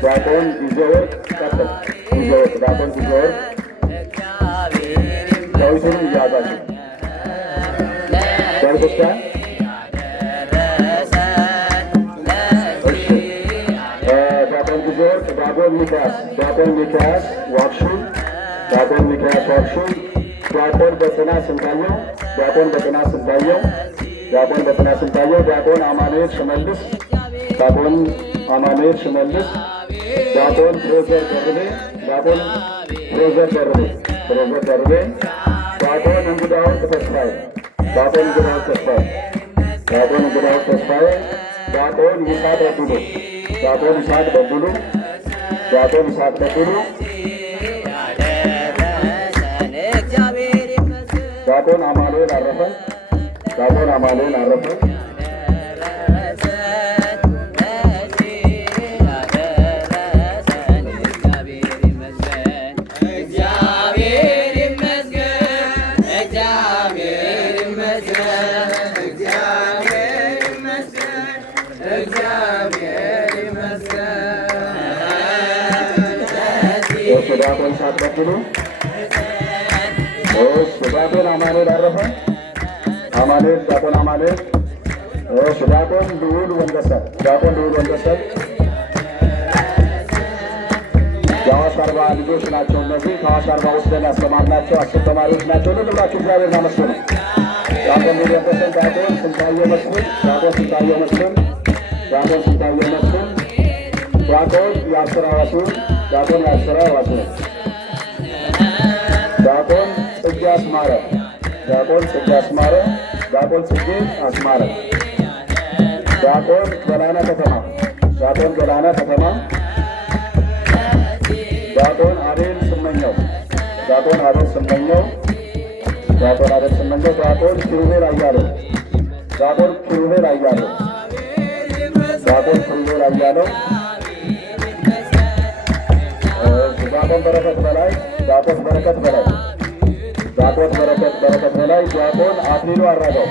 ዲያቆን ጊዜወርቅ ቀጥል። ጊዜወርቅ ዲያቆን ጊዜወርቅ ዳዊቱንም እያያዛችሁ ቤተክርስቲያን ዲያቆን ጊዜወርቅ ዲያቆን ሚክያስ ዋክሹም ዲያቆን ሚክያስ ዋክሹም ዲያቆን በጽና ስንታየው ዲያቆን አማኑኤል ሽመልስ ዲያቆን ፍሬዘር ደርቤ ዲያቆን እንግዳወርቅ ተስፋዬ ዲያቆን ይስሐቅ በድሉ ዲያቆን አማኑኤል አረፈ ዲያቆን ይስሐቅ በድሉ ዲያቆን አማኑኤል አረፈ ዲያቆን አማኑኤል ዲያቆን ልዑል ወንደሰን የሐዋሳ 40 ልጆች ናቸው። እነዚህ ከሐዋሳ 40 ወስደን ያስተማርናቸው 10 ተማሪዎች ናቸው። ሁላችሁ እግዚአብሔርን አመስግኑ። ዲያቆን ልዑል ወንደሰን፣ ዲያቆን ስንታየው መስፍን፣ ዲያቆን የአስራ ዋሱ ዲያቆን ጽጌ አስማረ ዲያቆን ጽጌ አስማረ ዲያቆን ገላና ከተማ ዲያቆን አቤል ስመኘው ዲያቆን ኪሩቤል አያለው ዲያቆን በረከት በላይ ዲያቆን አክሊሉ አራጋው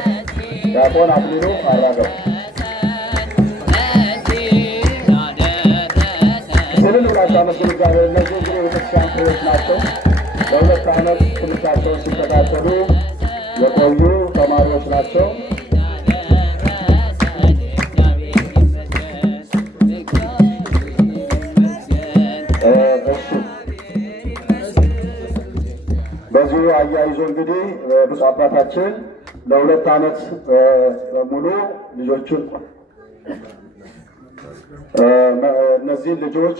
ስልን ብላችሁ አመስግኑ እግዚአብሔር። እነዚህ እንግዲህ የቤተክርስቲያን ፍሬዎች ናቸው። በ2 ዓመት ትምህርታቸውን ሲከታተሉ የቆዩ ተማሪዎች ናቸው። በዚሁ አያይዞ እንግዲህ ብፁዕ አባታችን ለ2 ዓመት ሙሉ ልጆቹን እነዚህን ልጆች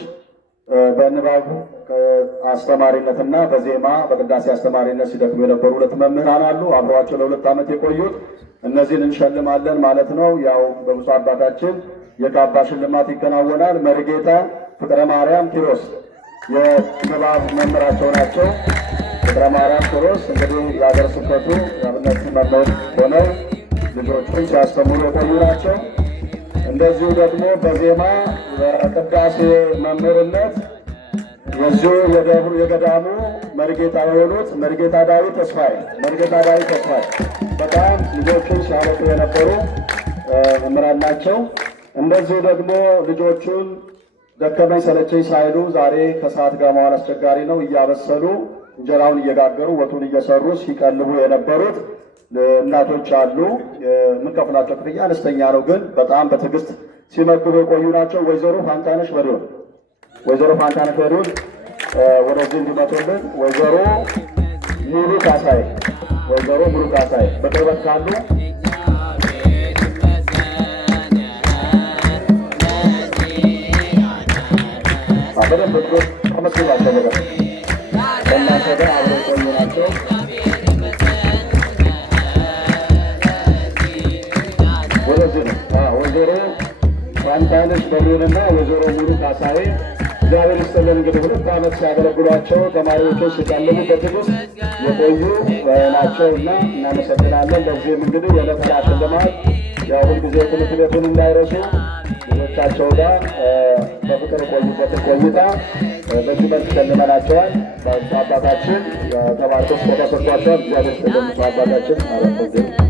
በንባብ አስተማሪነትና በዜማ በቅዳሴ አስተማሪነት ሲደክሙ የነበሩ 2 መምህራን አሉ። አብረዋቸው ለ2 ዓመት የቆዩት እነዚህን እንሸልማለን ማለት ነው። ያው በብፁዕ አባታችን የካባ ሽልማት ይከናወናል። መርጌታ ፍቅረ ማርያም ኪሮስ የንባብ መምህራቸው ናቸው። ፍቅረ ማርያም ኪሮስ እንግዲህ የሀገረ ስብከቱ የአብነት መምህር ሆነው ልጆቹን ሲያስተምሩ የቆዩ ናቸው። እንደዚሁ ደግሞ በዜማ በቅዳሴ መምህርነት የዚሁ የገዳሙ መርጌታ የሆኑት መርጌታ ዳዊት ተስፋዬ በጣም ልጆቹን ሲያበቁ የነበሩ መምህራን ናቸው። እንደዚሁ ደግሞ ልጆቹን ደከመኝ ሰለቸኝ ሳይሉ ዛሬ ከሰዓት ጋር መዋል አስቸጋሪ ነው እያበሰሉ እንጀራውን እየጋገሩ ወጡን እየሰሩ ሲቀልቡ የነበሩት እናቶች አሉ። የምንከፍላቸው ክፍያ አነስተኛ ነው፣ ግን በጣም በትዕግስት ሲመግቡ የቆዩ ናቸው። ወይዘሮ ፋንታነሽ በሪውን ወደዚህ እንዲመጡልን፣ ወይዘሮ ሙሉ ካሳይ በቅርበት ካሉ በደንብ ተመስላቸው ከእናንተ ጋር አብረው የቆዩ ናቸው። ወደዚህ ነው ወይዘሮ ፋንታነሽ በሪውንና ወይዘሮ ሙሉ ካሳይ እግዚአብሔር ይስጥልን። እንግዲህ 2 ዓመት ሲያገለግሏቸው ተማሪዎችን ሲቀልቡ በትዕግስት የቆዩ ናቸው እና እናመሰግናለን። በዚህም እንግዲህ የነጠላ ሽልማት ሁልጊዜ ትምህርት ቤቱን እንዳይረሱ ልጆቻቸው ጋር በፍቅር የቆዩበትን ቆይታ በዚህ መልክ ሸልመናቸዋል። አባታችን ተባርኮ ስጦታ ሰጥቷቸዋል። እግዚአብሔር ይስጥልን አባታችን ማለት ነው።